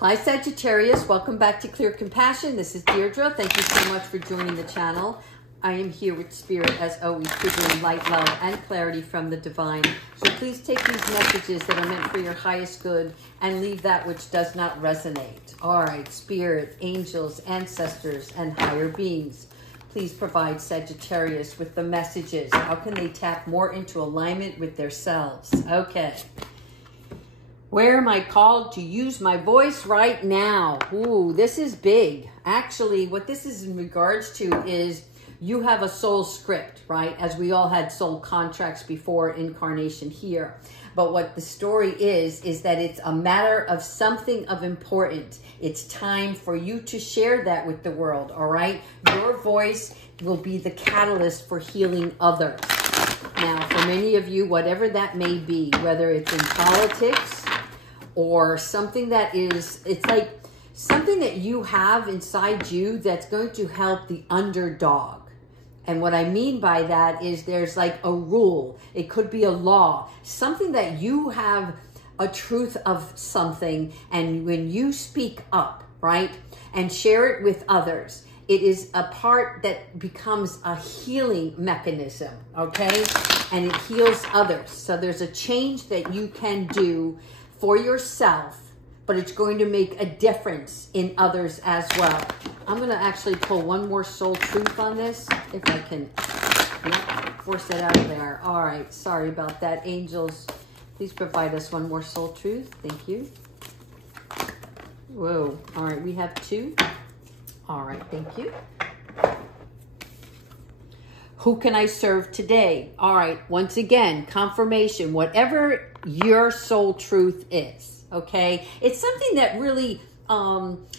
Hi Sagittarius, welcome back to Clear Compassion. This is Deirdre. Thank you so much for joining the channel. I am here with Spirit as always to bring light, love, and clarity from the divine. So please take these messages that are meant for your highest good and leave that which does not resonate. All right, Spirit, angels, ancestors, and higher beings, please provide Sagittarius with the messages. How can they tap more into alignment with their selves? Okay. Where am I called to use my voice right now? Ooh, this is big. Actually, what this is in regards to is you have a soul script, right? As we all had soul contracts before incarnation here. But what the story is that it's a matter of something of importance. It's time for you to share that with the world, all right? Your voice will be the catalyst for healing others. Now, for many of you, whatever that may be, whether it's in politics, or something that is, it's like something that you have inside you that's going to help the underdog. And what I mean by that is there's like a rule. It could be a law, something that you have a truth of something. And when you speak up, right, and share it with others, it is a part that becomes a healing mechanism, okay? And it heals others. So there's a change that you can do for yourself, but it's going to make a difference in others as well. I'm going to actually pull one more soul truth on this, if I can force it out of there. All right, sorry about that. Angels, please provide us one more soul truth. Thank you. Whoa. All right, we have two. All right, thank you. Who can I serve today? All right, once again, confirmation, whatever your soul truth is, okay? It's something that really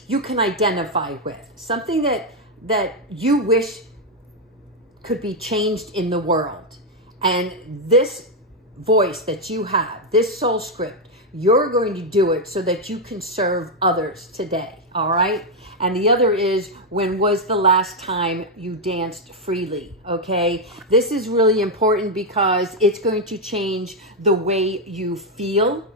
you can identify with, something that you wish could be changed in the world. And this voice that you have, this soul script, you're going to do it so that you can serve others today, all right? And the other is, when was the last time you danced freely, okay? This is really important because it's going to change the way you feel.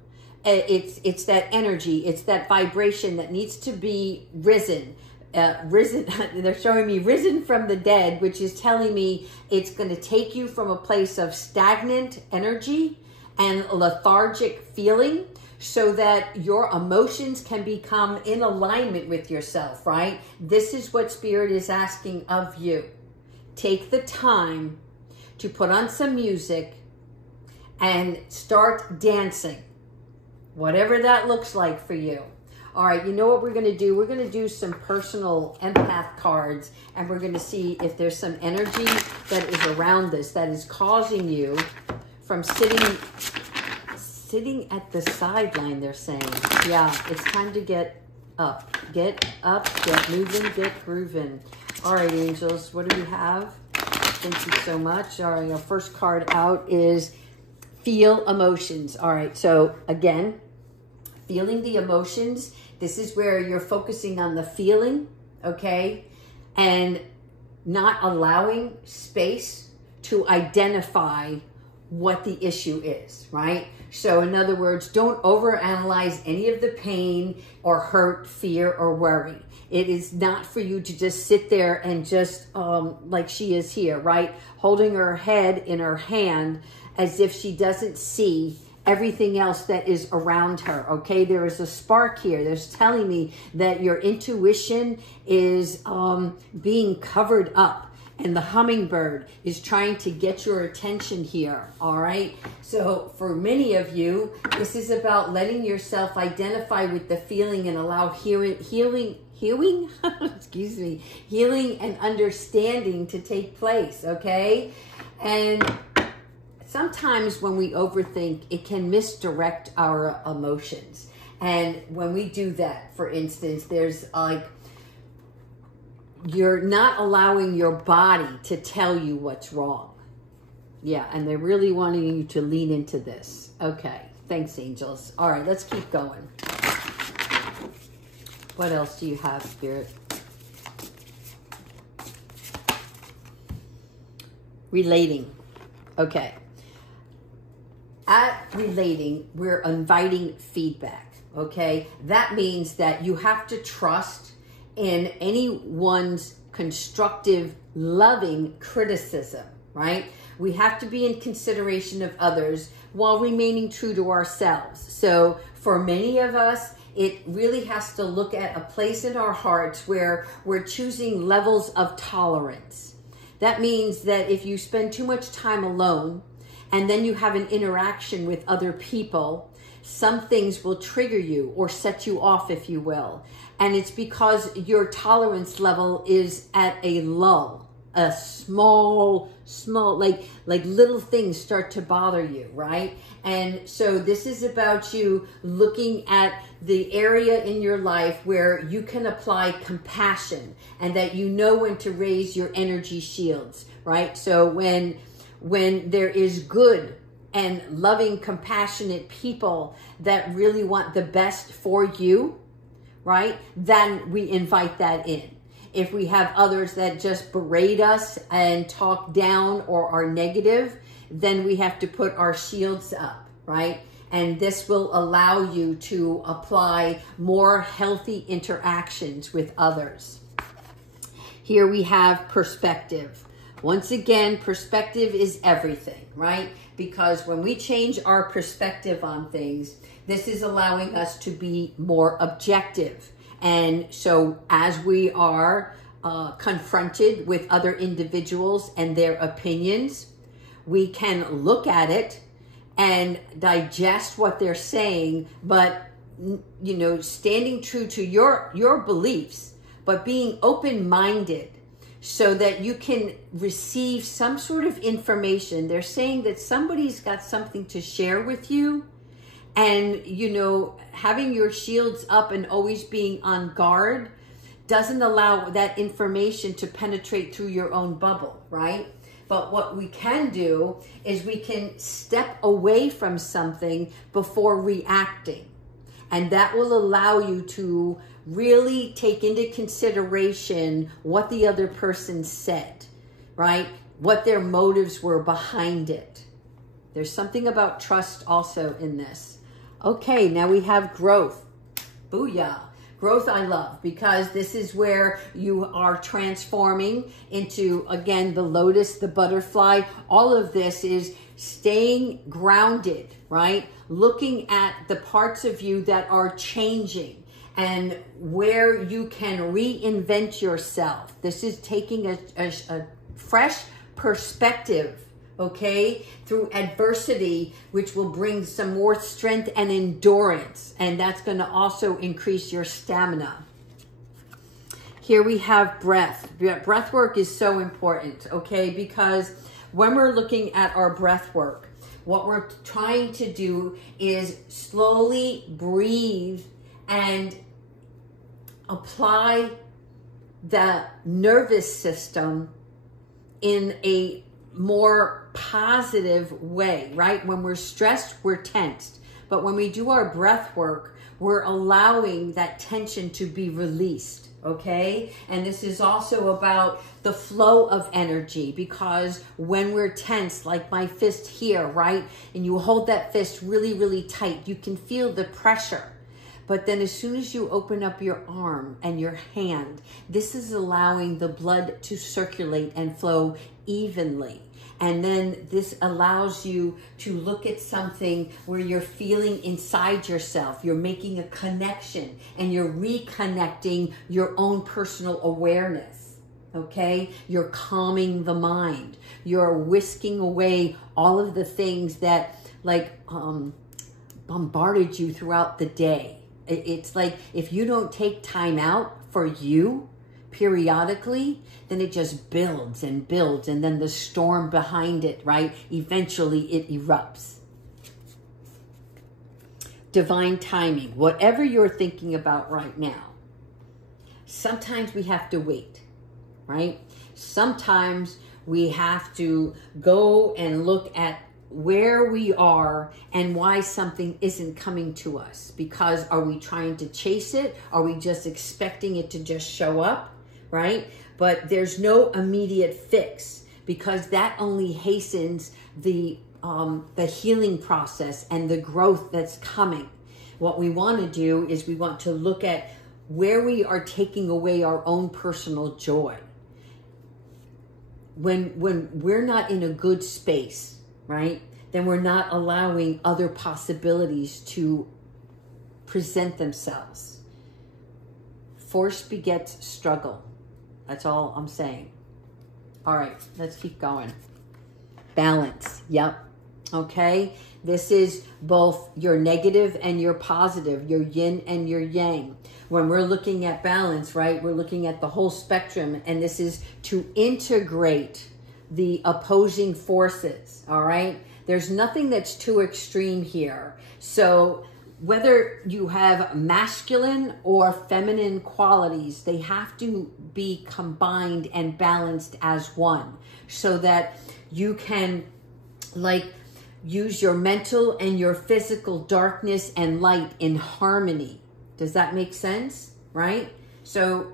It's that energy, it's that vibration that needs to be risen. They're showing me risen from the dead, which is telling me it's going to take you from a place of stagnant energy and lethargic feeling, so that your emotions can become in alignment with yourself, right? This is what Spirit is asking of you. Take the time to put on some music and start dancing, whatever that looks like for you. All right, you know what we're going to do? We're going to do some personal empath cards, and we're going to see if there's some energy that is around this that is causing you from sitting at the sideline, they're saying. Yeah, it's time to get up, get moving, get grooving. All right, angels, what do we have? Thank you so much. All right, our first card out is feel emotions. All right, so again, feeling the emotions. This is where you're focusing on the feeling, okay? And not allowing space to identify what the issue is, right? So in other words, don't overanalyze any of the pain or hurt, fear, or worry. It is not for you to just sit there and just, like she is here, right? Holding her head in her hand as if she doesn't see everything else that is around her, okay? There is a spark here. There's telling me that your intuition is being covered up. And the hummingbird is trying to get your attention here, all right? So for many of you, this is about letting yourself identify with the feeling and allow healing excuse me, healing and understanding to take place, okay? And sometimes when we overthink, it can misdirect our emotions. And when we do that, for instance, there's like, you're not allowing your body to tell you what's wrong. Yeah, and they're really wanting you to lean into this. Okay, thanks, angels. All right, let's keep going. What else do you have, Spirit? Relating. Okay. At relating, we're inviting feedback. okay? That means that you have to trust in anyone's constructive, loving criticism, right? We have to be in consideration of others while remaining true to ourselves. So for many of us, it really has to look at a place in our hearts where we're choosing levels of tolerance. That means that if you spend too much time alone and then you have an interaction with other people, some things will trigger you or set you off, if you will. And it's because your tolerance level is at a lull, a small, like little things start to bother you, right? And so this is about you looking at the area in your life where you can apply compassion and that you know when to raise your energy shields, right? So when there is good and loving, compassionate people that really want the best for you, right? Then we invite that in. If we have others that just berate us and talk down or are negative, then we have to put our shields up, right? And this will allow you to apply more healthy interactions with others. Here we have perspective. Once again, perspective is everything, right? Because when we change our perspective on things, this is allowing us to be more objective. And so as we are confronted with other individuals and their opinions, we can look at it and digest what they're saying, but, you know, standing true to your beliefs, but being open-minded so that you can receive some sort of information. They're saying that somebody's got something to share with you, and, you know, having your shields up and always being on guard doesn't allow that information to penetrate through your own bubble, right? But what we can do is we can step away from something before reacting. And that will allow you to really take into consideration what the other person said, right? What their motives were behind it. There's something about trust also in this. Okay, now we have growth. Booyah. Growth I love, because this is where you are transforming into, again, the lotus, the butterfly. All of this is staying grounded, right? Looking at the parts of you that are changing and where you can reinvent yourself. This is taking a fresh perspective, okay, through adversity, which will bring some more strength and endurance. And that's going to also increase your stamina. Here we have breath. Breath work is so important, okay, because when we're looking at our breath work, what we're trying to do is slowly breathe and apply the nervous system in a more positive way, right? When we're stressed, we're tensed. But when we do our breath work, we're allowing that tension to be released, okay? And this is also about the flow of energy, because when we're tense, like my fist here, right? And you hold that fist really, really tight, you can feel the pressure. But then as soon as you open up your arm and your hand, this is allowing the blood to circulate and flow evenly. And then this allows you to look at something where you're feeling inside yourself. You're making a connection and you're reconnecting your own personal awareness, okay? You're calming the mind. You're whisking away all of the things that bombarded you throughout the day. It's like if you don't take time out for you periodically, then it just builds and builds, and then the storm behind it, right? Eventually it erupts. Divine timing. Whatever you're thinking about right now, sometimes we have to wait, right? Sometimes we have to go and look at where we are and why something isn't coming to us. Because are we trying to chase it? Are we just expecting it to just show up? Right? But there's no immediate fix, because that only hastens the healing process and the growth that's coming. what we want to do is we want to look at where we are taking away our own personal joy. When we're not in a good space, right, then we're not allowing other possibilities to present themselves. Force begets struggle. That's all I'm saying. All right, let's keep going. Balance. Yep. Okay. This is both your negative and your positive, your yin and your yang. When we're looking at balance, right, we're looking at the whole spectrum, and this is to integrate the opposing forces. All right. There's nothing that's too extreme here. So whether you have masculine or feminine qualities, they have to be combined and balanced as one, so that you can, like, use your mental and your physical darkness and light in harmony. Does that make sense? Right? So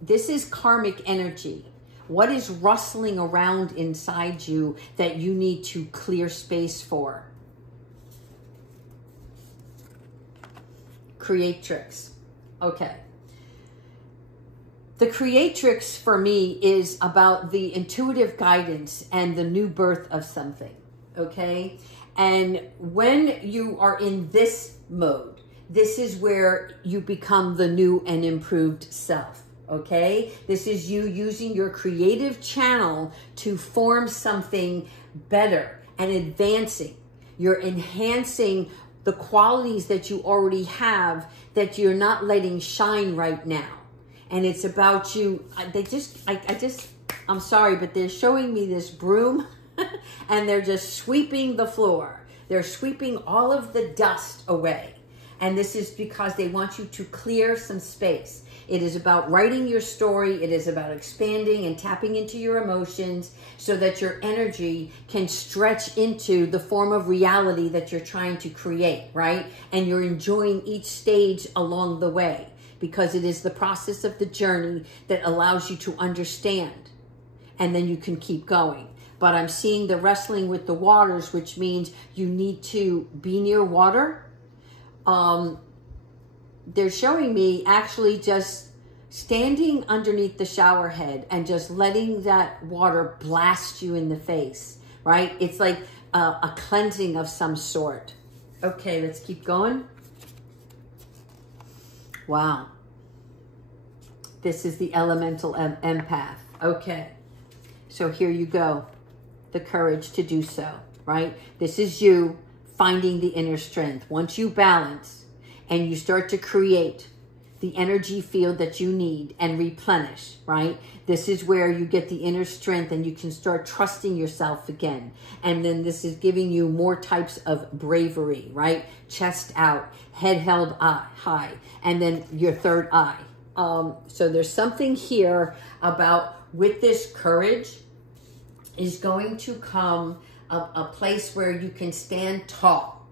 this is karmic energy. What is rustling around inside you that you need to clear space for? Creatrix. Okay. The creatrix for me is about the intuitive guidance and the new birth of something. Okay. And when you are in this mode, this is where you become the new and improved self. Okay. This is you using your creative channel to form something better and advancing. You're enhancing the qualities that you already have that you're not letting shine right now. And it's about you. I'm sorry, but they're showing me this broom and they're just sweeping the floor. They're sweeping all of the dust away. And this is because they want you to clear some space. It is about writing your story. It is about expanding and tapping into your emotions so that your energy can stretch into the form of reality that you're trying to create, right? And you're enjoying each stage along the way, because it is the process of the journey that allows you to understand, and then you can keep going. But I'm seeing the wrestling with the waters, which means you need to be near water. They're showing me actually just standing underneath the shower head and just letting that water blast you in the face, right? It's like a cleansing of some sort. Okay, let's keep going. Wow. This is the elemental empath. Okay. So here you go. The courage to do so, right? This is you finding the inner strength. Once you balance and you start to create the energy field that you need and replenish, right? This is where you get the inner strength and you can start trusting yourself again. And then this is giving you more types of bravery, right? Chest out, head held high, and then your third eye. So there's something here about, with this courage is going to come a place where you can stand tall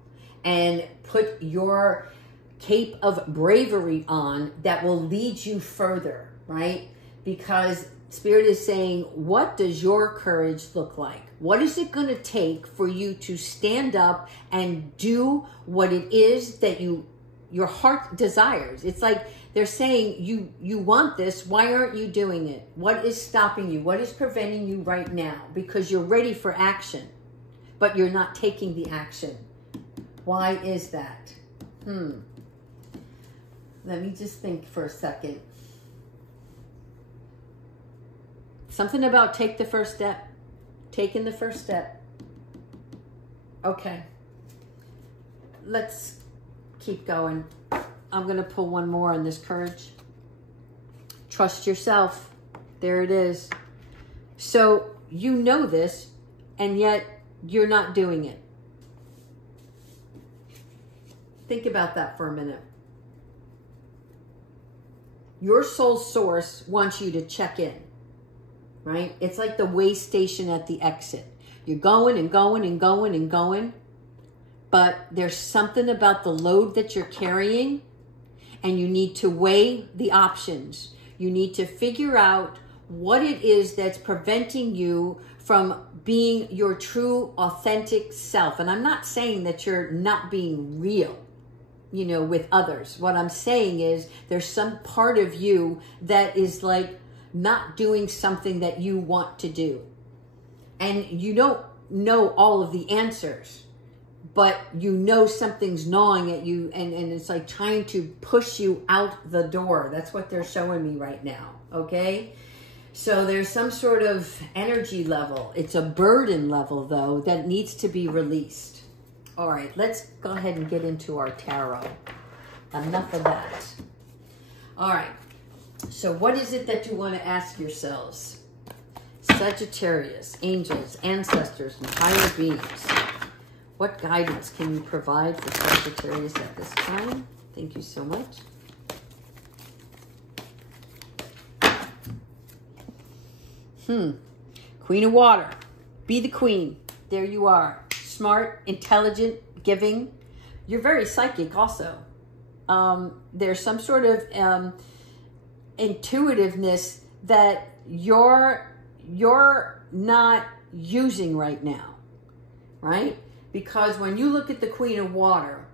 and put your cape of bravery on that will lead you further, right? Because Spirit is saying, what does your courage look like? What is it going to take for you to stand up and do what it is that your heart desires? It's like they're saying, you want this. Why aren't you doing it? What is stopping you? What is preventing you right now? Because you're ready for action, but you're not taking the action. Why is that? Let me just think for a second. Something about take the first step. Taking the first step. Okay. Let's keep going. I'm going to pull one more on this courage. Trust yourself. There it is. So you know this, and yet you're not doing it. Think about that for a minute. Your soul source wants you to check in, right? It's like the way station at the exit. You're going and going and going and going, but there's something about the load that you're carrying, and you need to weigh the options. You need to figure out what it is that's preventing you from being your true, authentic self. And I'm not saying that you're not being real, you know, with others. What I'm saying is there's some part of you that is like not doing something that you want to do. And you don't know all of the answers, but you know something's gnawing at you, and it's like trying to push you out the door. That's what they're showing me right now, okay? So there's some sort of energy level. It's a burden level, though, that needs to be released. All right, let's go ahead and get into our tarot. Enough of that. All right, so what is it that you want to ask yourselves? Sagittarius, angels, ancestors, and higher beings. What guidance can you provide for Sagittarius at this time? Thank you so much. Queen of Water. Be the queen. There you are. Smart, intelligent, giving. You're very psychic also. There's some sort of intuitiveness that you're not using right now, right? Because when you look at the Queen of Water,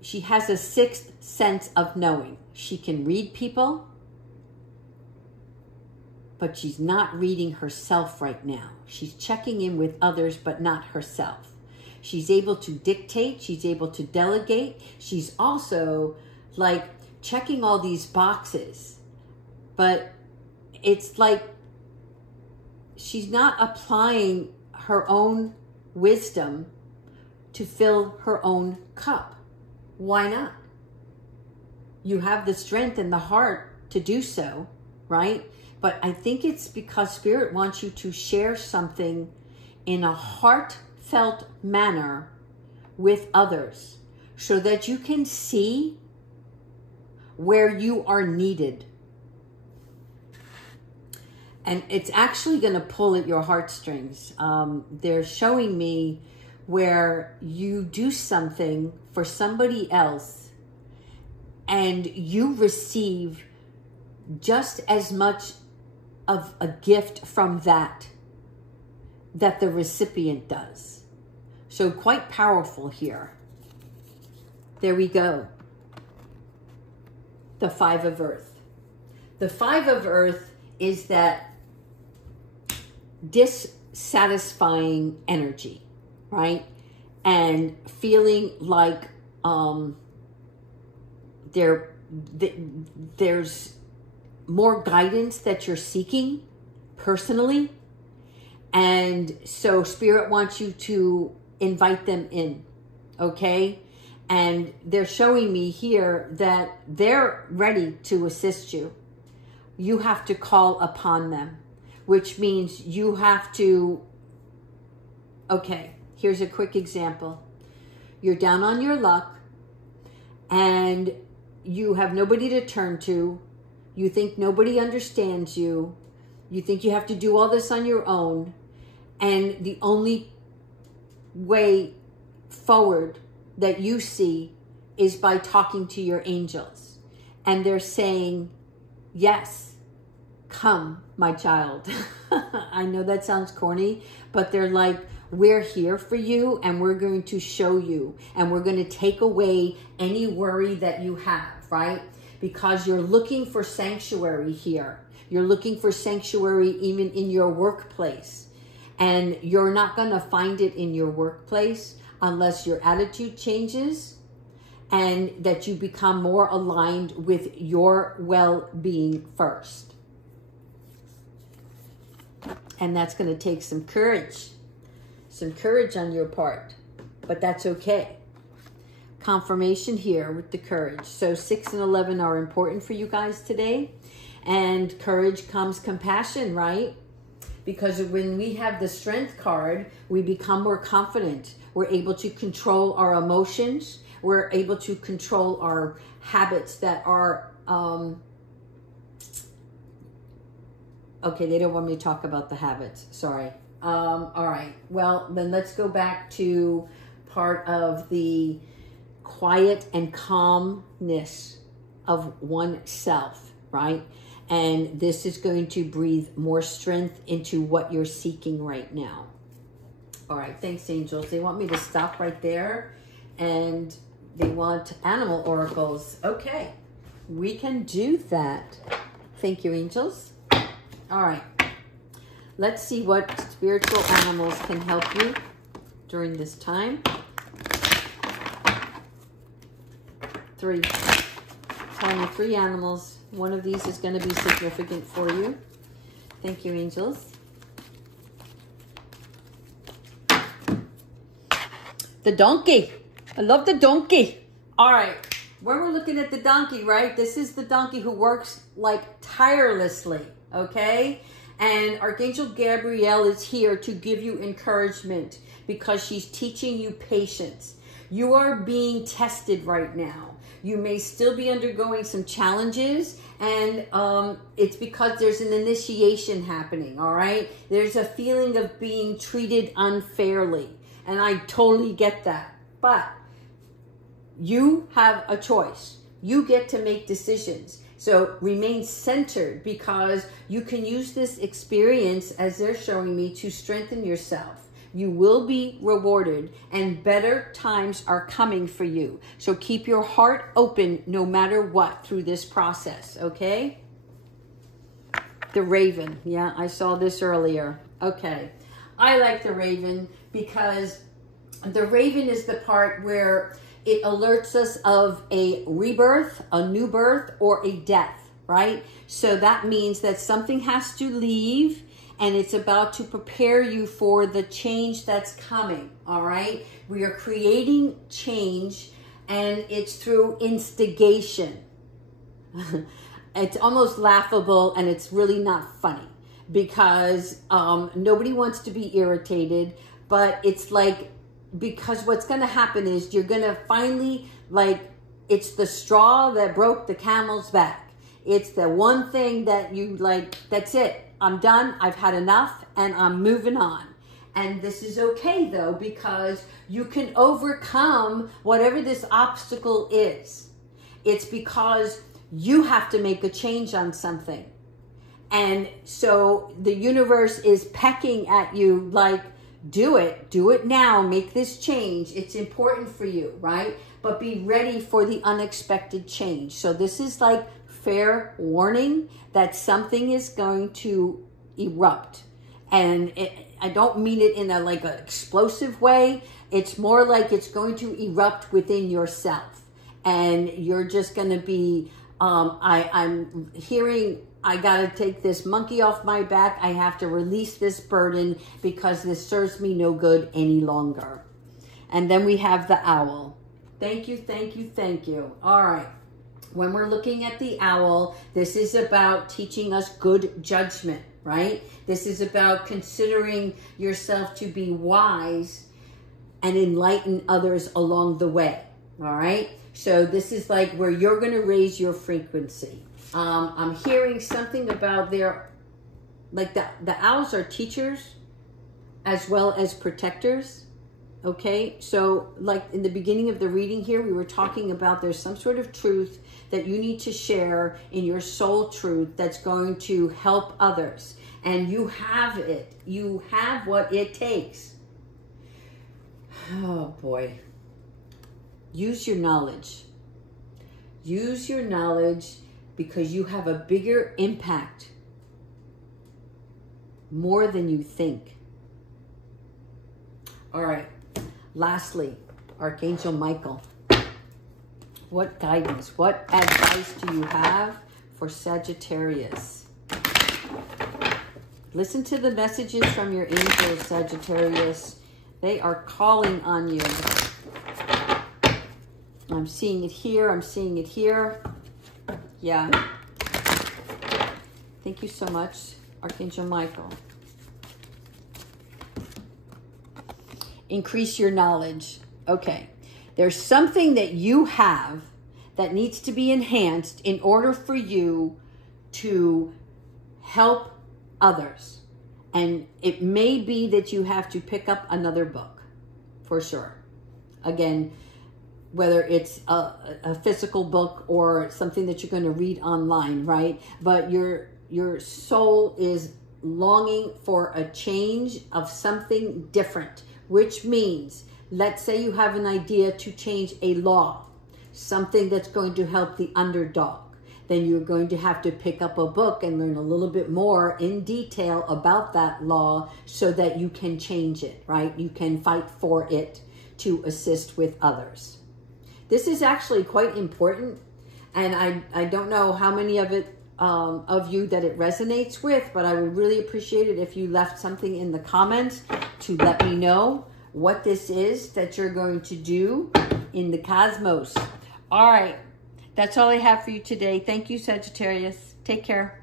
she has a sixth sense of knowing. She can read people, but she's not reading herself right now. She's checking in with others, but not herself. She's able to dictate. She's able to delegate. She's also like checking all these boxes, but it's like she's not applying her own wisdom to fill her own cup. Why not? You have the strength and the heart to do so, right? But I think it's because Spirit wants you to share something in a heartfelt manner with others so that you can see where you are needed. And it's actually going to pull at your heartstrings. They're showing me where you do something for somebody else and you receive just as much of a gift from that the recipient does. So quite powerful here. There we go. The Five of Earth. The Five of Earth is that dissatisfying energy, right? And feeling like there's more guidance that you're seeking personally. And so Spirit wants you to invite them in, okay? And they're showing me here that they're ready to assist you. You have to call upon them, which means you have to, okay, here's a quick example. You're down on your luck and you have nobody to turn to. You think nobody understands you. You think you have to do all this on your own. And the only way forward that you see is by talking to your angels. And they're saying, yes, come, my child. I know that sounds corny, but they're like, we're here for you and we're going to show you and we're going to take away any worry that you have, right? Because you're looking for sanctuary here. You're looking for sanctuary even in your workplace. And you're not going to find it in your workplace unless your attitude changes and that you become more aligned with your well-being first. And that's going to take some courage on your part, but that's okay. Confirmation here with the courage. So 6 and 11 are important for you guys today. And courage comes compassion, right? Because when we have the strength card, we become more confident. We're able to control our emotions. We're able to control our habits that are, okay, they don't want me to talk about the habits. Sorry. All right. Well, then let's go back to part of the quiet and calmness of oneself, right? And this is going to breathe more strength into what you're seeking right now. All right. Thanks, angels. They want me to stop right there and they want animal oracles. Okay, we can do that. Thank you, angels. All right, let's see what spiritual animals can help you during this time. 3. Telling you 3 animals. One of these is going to be significant for you. Thank you, angels. The donkey. I love the donkey. All right. When we're looking at the donkey, right? This is the donkey who works like tirelessly, okay? And Archangel Gabrielle is here to give you encouragement because she's teaching you patience. You are being tested right now. You may still be undergoing some challenges, and it's because there's an initiation happening, all right? There's a feeling of being treated unfairly, and I totally get that. But you have a choice. You get to make decisions. So remain centered, because you can use this experience, as they're showing me, to strengthen yourself. You will be rewarded, and better times are coming for you. So keep your heart open no matter what through this process, okay? The raven. Yeah, I saw this earlier. Okay. I like the raven because the raven is the part where it alerts us of a rebirth, a new birth, or a death, right? So that means that something has to leave, and it's about to prepare you for the change that's coming, all right? We are creating change, and it's through instigation. It's almost laughable, and it's really not funny, because nobody wants to be irritated, but it's like, because what's going to happen is you're going to finally, like, it's the straw that broke the camel's back. It's the one thing that you like, that's it. I'm done. I've had enough, and I'm moving on. And this is okay, though, because you can overcome whatever this obstacle is. It's because you have to make a change on something. And so the universe is pecking at you like, do it now, make this change. It's important for you, right? But be ready for the unexpected change. So this is like fair warning that something is going to erupt. And I don't mean it in a like an explosive way. It's more like it's going to erupt within yourself. And you're just going to be, I'm hearing, I got to take this monkey off my back. I have to release this burden because this serves me no good any longer. And then we have the owl. Thank you, thank you, thank you. All right. When we're looking at the owl, this is about teaching us good judgment, right? This is about considering yourself to be wise and enlighten others along the way, all right? So this is like where you're going to raise your frequency. I'm hearing something about their, like the owls are teachers as well as protectors. Okay, so like in the beginning of the reading here, we were talking about there's some sort of truth that you need to share in your soul truth that's going to help others. And you have it. You have what it takes. Oh boy. Use your knowledge. Use your knowledge because you have a bigger impact. More than you think. All right. Lastly, Archangel Michael. What guidance, what advice do you have for Sagittarius? Listen to the messages from your angels, Sagittarius. They are calling on you. I'm seeing it here. I'm seeing it here. Yeah. Thank you so much, Archangel Michael. Increase your knowledge. Okay. There's something that you have that needs to be enhanced in order for you to help others. And it may be that you have to pick up another book, for sure. Again, whether it's a physical book or something that you're going to read online, right? But your soul is longing for a change of something different, which means let's say you have an idea to change a law, something that's going to help the underdog. Then you're going to have to pick up a book and learn a little bit more in detail about that law so that you can change it, right? You can fight for it to assist with others. This is actually quite important, and I don't know how many of you that it resonates with, but I would really appreciate it if you left something in the comments to let me know what this is that you're going to do in the cosmos. All right. That's all I have for you today. Thank you, Sagittarius. Take care.